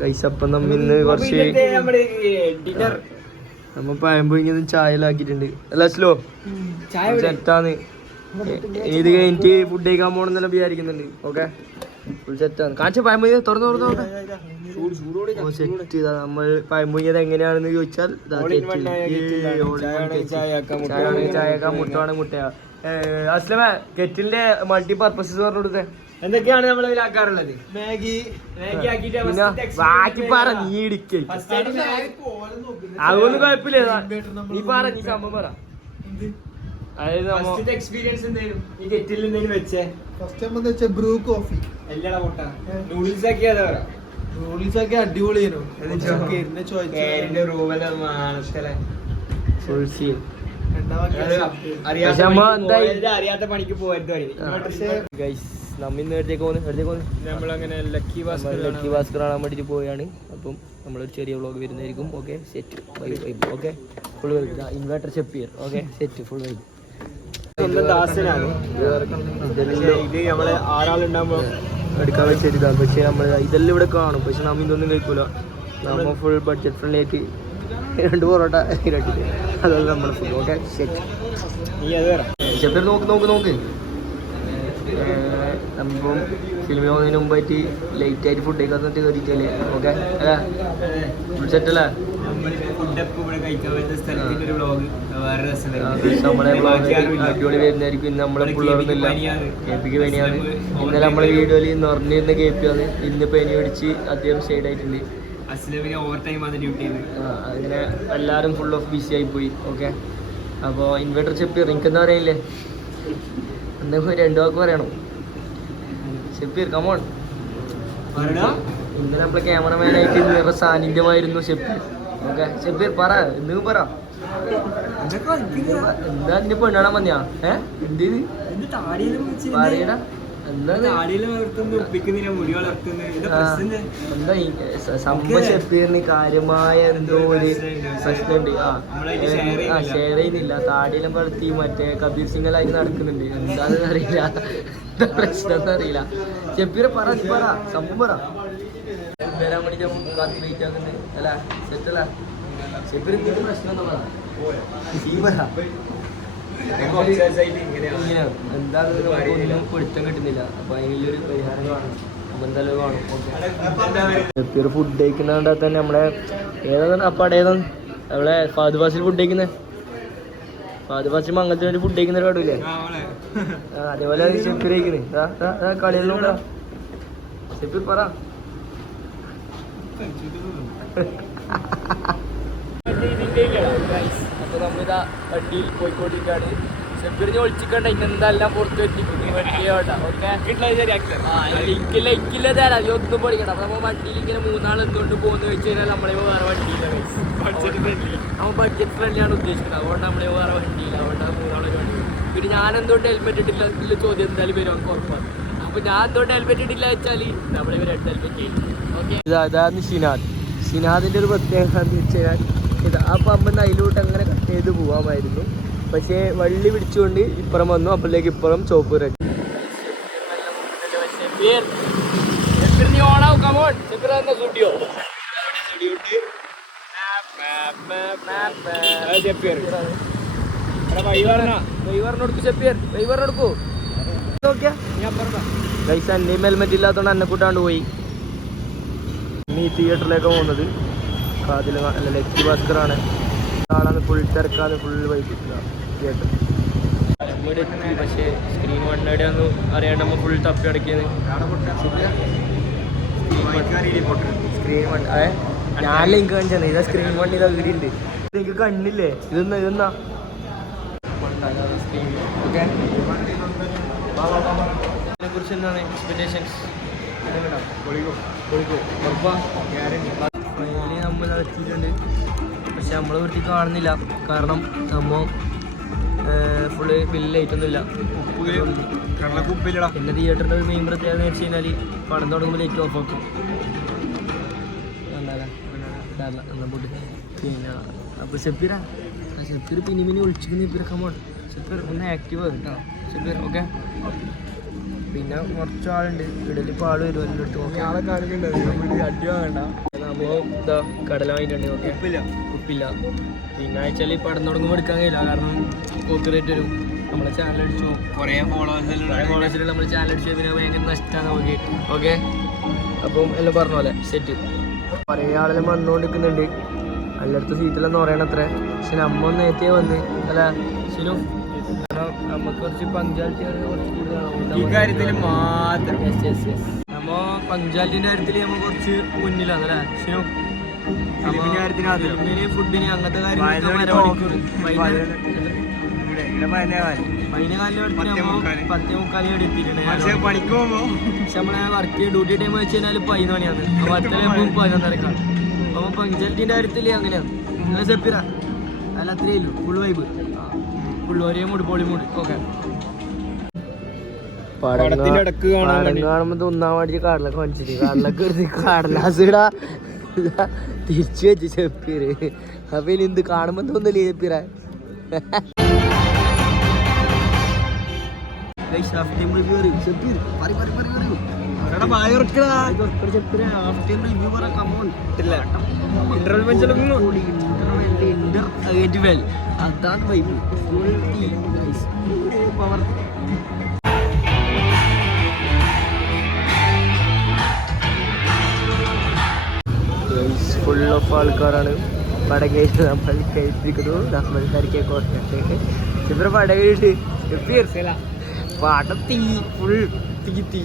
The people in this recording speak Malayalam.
ഗൈസ് അപ്പം നമ്മ ഇന്ന് കുറച്ച് ഡിന്നർ നമ്മ പഴം പുഴുങ്ങിയതും ചായലാക്കിയിട്ടുണ്ട്. അല്ല സ്ലോ ഇനി ഇത് കഴിഞ്ഞിട്ട് ഫുഡ് കഴിക്കാൻ പോകണമെന്നെല്ലാം വിചാരിക്കുന്നുണ്ട്. ഓക്കെ? ഫുൾ സെറ്റാണ് കാണിച്ച പഴം പുഴുങ്ങിയത് തുറന്നു തുറന്നു. തുറന്നു സെറ്റ് ചെയ്താ. നമ്മൾ എങ്ങനെയാണെന്ന് ചോദിച്ചാൽ ചായക്കാൻ മുട്ടാണ് മുട്ടയാ അസ്ലമ കെറ്റിലിന്റെ മൾട്ടി പർപ്പസസ് പറഞ്ഞു കൊടുത്തേ എന്തൊക്കെയാണ് നമ്മൾ ഇതിലാക്കാറുള്ളത്? മാഗി. മാഗി ആക്കിട്ട് ബാക്കി പറ നീ ഇടിക്കേ. അതൊന്നും കുഴപ്പമില്ല. നീ പറ നീ സംഭവം പറ. അതായത് ഫസ്റ്റ് എക്സ്പീരിയൻസ് എന്തായാലും ഈ കെറ്റിൽ എന്തെങ്കിലും വെച്ചേ? ഫസ്റ്റ് നമ്മൾ വെച്ച ബ്രൂ കോഫി മുട്ട നൂഡിൽസ് പറ? റോളീസ് ഒക്കെ അടിപൊളിയായിരുന്നു റൂമെല്ലാം ഫുൾ സീൻ അറിയാത്ത പണിക്ക് പോകരുത്, നമ്മ ഇന്ന് പോകുന്നു പോകുന്നു ലക്കി ലക്കി ലക്കി ഭാസ്കർ കാണാൻ വേണ്ടിട്ട് പോവുകയാണ്. അപ്പം നമ്മളൊരു ചെറിയ വ്ളോഗ് വരുന്നതായിരിക്കും. Okay set vibe bye okay full vibe inverter ചെപ്പിയർ okay set full vibe സ്വന്തം ദാസനാണ്. ഇത് നമ്മൾ എടുക്കാൻ വെച്ചിട്ട് പക്ഷേ നമ്മൾ ഇതെല്ലാം ഇവിടെ കാണും. പക്ഷെ നമ്മ ഇതൊന്നും കഴിക്കൂല. നമ്മ ഫുൾ ബഡ്ജറ്റ് ഫ്രണ്ട്ലി ആയിട്ട് രണ്ട് പൊറോട്ട ഇരട്ടിട്ട് അതല്ല നമ്മുടെ ഫുഡ് ഓക്കെ ചെപ്പർ നോക്ക് നോക്ക് നോക്ക്. നമ്മളിപ്പം സിനിമ പോകുന്നതിന് മുമ്പായിട്ട് ലേറ്റ് ആയിട്ട് ഫുഡ് കഴിക്കാന്നിട്ട് കയറിയിട്ടല്ലേ ഓക്കെ അല്ലേ? ഫുൾ സെറ്റ് അല്ലേ? ഫുഡ് കഴിക്കാൻ നമ്മളെ അടിപൊളി വരുന്നതായിരിക്കും. ഇന്ന് നമ്മളെ പിള്ളേരൊന്നുമില്ല കേപ്പിക്ക് പനിയാണ്. ഇന്നലെ നമ്മളെ വീഡിയോയിൽ നിറഞ്ഞിരുന്ന കേപ്പിയാണ് ഇന്ന് പനി പിടിച്ച് അത്യാവശ്യം സൈഡ് ആയിട്ടുണ്ട്. അസ്ലമിന് ഓവർ ടൈം ആണ് ഡ്യൂട്ടി അങ്ങനെ എല്ലാവരും ഫുൾ ഓഫ് ബിസി ആയി പോയി ഓക്കെ അപ്പോൾ ഇൻവെർട്ടർ ചെപ്പി എന്താ പറയില്ലേ എന്തെങ്കിലും രണ്ടു വാക്ക് പറയണോ? ഷെപ്പീർ കമോൺ ഇന്നലെ നമ്മളെ ക്യാമറമാനായിട്ട് നിറ സാന്നിധ്യമായിരുന്നു ഷെപ്പീർ ഓക്കെ ഷെപ്പീർ പറ എന്തെങ്കിലും പറ. എന്താ നിന്റെ പെണ്ണാണാ മതിയാ ഏഹ് എന്ത് പറയടാ. എന്താ ഇത്? താടിയെല്ലാം വളർത്തുന്നു ഉപ്പിക്കുന്നില്ല മുടി വളർത്തുന്നു. ഇത് ആ, പ്രശ്നം? എന്താ ഈ സ- കാര്യമായ എന്തോ ഒരു പ്രശ്നമുണ്ട്. ആ ഷെയർ ചെയ്യുന്നില്ല. താടിയിലും വളർത്തി മറ്റേ കബീർ സിംഗലായി നടക്കുന്നുണ്ട്. എന്താണെന്ന് അറിയില്ല. എന്താ പ്രശ്നം അറിയില്ല. ഷെപ്പീർ പറ പറ. സംഭവം പറ. വരാൻ വേണ്ടി കാത്തി വെയിറ്റ് ആക്കുന്നത് അല്ല? സെറ്റ് അല്ല ഷെപ്പീർ എന്തെങ്കിലും പ്രശ്നം എന്താ പറ. ഒന്നും പിടുത്തം കിട്ടുന്നില്ല. അപ്പൊ അതിനൊരു പരിഹാരം കാണും അപ്പൊ എന്തായാലും കാണും. എപ്പോഴും ഫുഡ് കഴിക്കുന്ന തന്നെ നമ്മളെ ഏതാണ് അപ്പാടെ ഏതാണ് നമ്മളെ ഫാദ് ഫാസിൽ ഫുഡ് കഴിക്കുന്നത് ഫാദ് ഫാസിൽ മംഗലത്തിന് ഫുഡ് കഴിക്കുന്ന ഒരു അതേപോലെ ഷെപ്പീർ കഴിക്കുന്നത് കളിയെല്ലാം കൂടാ ഷെപ്പീർ പറ. അപ്പൊ നമ്മളിതാ വണ്ടിയിൽ പോയിക്കൊണ്ടിരിക്കുകയാണ് ചെപ്പിറിഞ്ഞ് ഒളിച്ചിക്കണ്ട ഇന്നെന്തെല്ലാം പുറത്ത് ലിങ്കില്ല തരാം നീ ഒന്നും പഠിക്കണ്ട അപ്പൊ നമ്മൾ വണ്ടിയിൽ ഇങ്ങനെ മൂന്നാൾ എന്തുകൊണ്ട് പോകുന്ന വെച്ച് കഴിഞ്ഞാൽ നമ്മളെ വേറെ വണ്ടിയില്ല നമ്മൾ ബഡ്ജറ്റ് ഫ്രണ്ട്ലി ആണ് ഉദ്ദേശിക്കുന്നത്. അതുകൊണ്ട് നമ്മളെ വേറെ വണ്ടിയില്ല. അതുകൊണ്ട് മൂന്നാളൊരു വണ്ടി. പിന്നെ ഞാൻ എന്തുകൊണ്ട് ഹെൽമെറ്റ് ഇട്ടില്ല ചോദ്യം എന്തായാലും വരും. നമുക്ക് ഉറപ്പാണ്. അപ്പൊ ഞാൻ എന്തുകൊണ്ട് ഹെൽമെറ്റ് ഇട്ടില്ല വെച്ചാൽ നമ്മളെ ഇവർ ഹെൽമെറ്റ് ചെയ്യും ഓക്കെ? ഇതാണ് ഷിനാദ് ഷിനാദിന്റെ ഒരു പ്രത്യേകത എന്ന് വെച്ച് കഴിഞ്ഞാൽ ഇത്. ആ പമ്പ് അതിലോട്ട് അങ്ങനെ കട്ട് ചെയ്ത് പോകാമായിരുന്നു പക്ഷേ വള്ളി പിടിച്ചുകൊണ്ട് ഇപ്പുറം വന്നു. അപ്പോഴേക്ക് ഇപ്പുറം ചോപ്പ് റെഡി ഹെൽമെറ്റ് ഇല്ലാത്തോണ്ട് എന്നെ കൂട്ടാണ്ട് പോയി നീ തിയേറ്ററിലേക്ക് പോകുന്നത്. കാതിൽ അല്ല ലക്കി ഭാസ്കറാണ്. ആളാണ് ഫുൾ തിരക്കാതെ ഫുൾ വൈകിട്ടില്ല തിയേറ്റർ ഇവിടെ എത്തി പക്ഷേ സ്ക്രീൻ വണ്ണയുടെ ഒന്നും അറിയാണ്ട് നമ്മൾ ഫുൾ തപ്പി അടക്കിയത്. സ്ക്രീൻ വൺ ഏ? ഞാൻ ലിങ്ക് ഇതാ സ്ക്രീൻ വൺ ഇതാ വീടുണ്ട്. എനിക്ക് കണ്ണില്ലേ? ഇതെന്നാ ഇതെന്നാ ഓക്കെ. കുറിച്ച് എന്താണ് എക്സ്പെക്ടേഷൻസ് ഫൈനലി നമ്മൾ എത്തിയിട്ടുണ്ട് പക്ഷെ നമ്മളെ വീട്ടിൽ കാണുന്നില്ല. കാരണം സംഭവം ഫുള്ള് ബില്ല് ലൈറ്റൊന്നുമില്ല പിന്നെ തിയേറ്ററിന്റെ ഒരു മെയിൻ പ്രത്യേകത എന്ന് വെച്ച് കഴിഞ്ഞാൽ പടം തുടങ്ങുമ്പോൾ ലൈറ്റ് ഓഫ് ആക്കും. പിന്നെ അപ്പോൾ ഷെപ്പീര ഷെപ്പീർ പിന്നെ പിന്നെ ഒളിച്ചിരിക്കുന്ന കമോൺ ഷെപ്പീർ ഒന്ന് ആക്റ്റീവ് കേട്ടോ ഷെപ്പീർ ഓക്കെ പിന്നെ കുറച്ച് ആളുണ്ട് ഇടയിൽ ഇപ്പോൾ ആൾ വരും എല്ലായിടത്തും ഓക്കെ ആളെ കാണിക്കണ്ടത് അടി വാങ്ങണ്ട നമ്മൾ ഇതാ കടല വാങ്ങിയിട്ടുണ്ട് ഓക്കെ. ഉപ്പില്ല. പിന്നെ വെച്ചാൽ പടം തുടങ്ങുമ്പോൾ എടുക്കാൻ കഴിയില്ല കാരണം കോപ്പിറേറ്റ് വരും. നമ്മളെ ചാനൽ അടിച്ചു കൊറേ ഫോളോവേഴ്സ് കോളേജിൽ നമ്മൾ ചാനൽ അടിച്ചു പിന്നെ ഭയങ്കര നഷ്ടമാണ് നമുക്ക്. ഓക്കെ? അപ്പം എല്ലാം പറഞ്ഞ പോലെ സെറ്റ് കുറേ ആളെല്ലാം വന്നുകൊണ്ടിരിക്കുന്നുണ്ട് എല്ലായിടത്തും സീറ്റിലെന്ന് പറയണത്രേ പക്ഷെ നമ്മ നേരത്തെ വന്ന് അല്ല ശരി കാരണം നമുക്ക് കുറച്ച് പങ്കാളിറ്റി കുറച്ച് ഈ കാര്യത്തിൽ മാത്രം. യെസ് യെസ് യെസ് പങ്കാളിറ്റിന്റെ കാര്യത്തിൽ നമ്മ കുറച്ച് മുന്നിലാണ് അല്ലേ? ഫിലിമിന് ഫുഡിന് അങ്ങനത്തെ നമ്മളെ വർക്ക് ഡ്യൂട്ടി ടൈം വെച്ച് കഴിഞ്ഞാൽ പതിനൊന്ന് മണിയാണ്. ടൈം പതിനൊന്നരക്കാണ്. അപ്പോൾ പങ്ക്ച്വാലിറ്റിന്റെ കാര്യത്തിൽ അങ്ങനെയാണ്. നല്ല സെപ്പിറ. അല്ല അത്രയേ ഉള്ളൂ. ഫുൾ വൈബ് ഫുൾ ഒരേ മൂട് പൊളി മൂട് ഓക്കെ വേണ്ടി. കാണുമ്പോൾ ഒന്നാം വേണ്ടി കാടലൊക്കെ മനസ്സിലായി കാടലൊക്കെ എടുത്ത് കാടലാസിടാ തിരിച്ചു വെച്ച് ചെപ്പീര്. അപ്പൊ ഇനി എന്ത് കാണുമ്പോ തോന്നില്ലേ ചെപ്പീറ അതാണ് വൈബ് പവർ ഫുൾ ഓഫ് ആൾക്കാരാണ്. പടകയിൽ നമ്മൾ കഴിപ്പിക്കുന്നു നമ്മൾ കരിക്കെ കോട്ടയത്തേക്ക് ഇവരെ പടകയിട്ട് പാട്ടം തീ. ഫുൾ തീ തീ.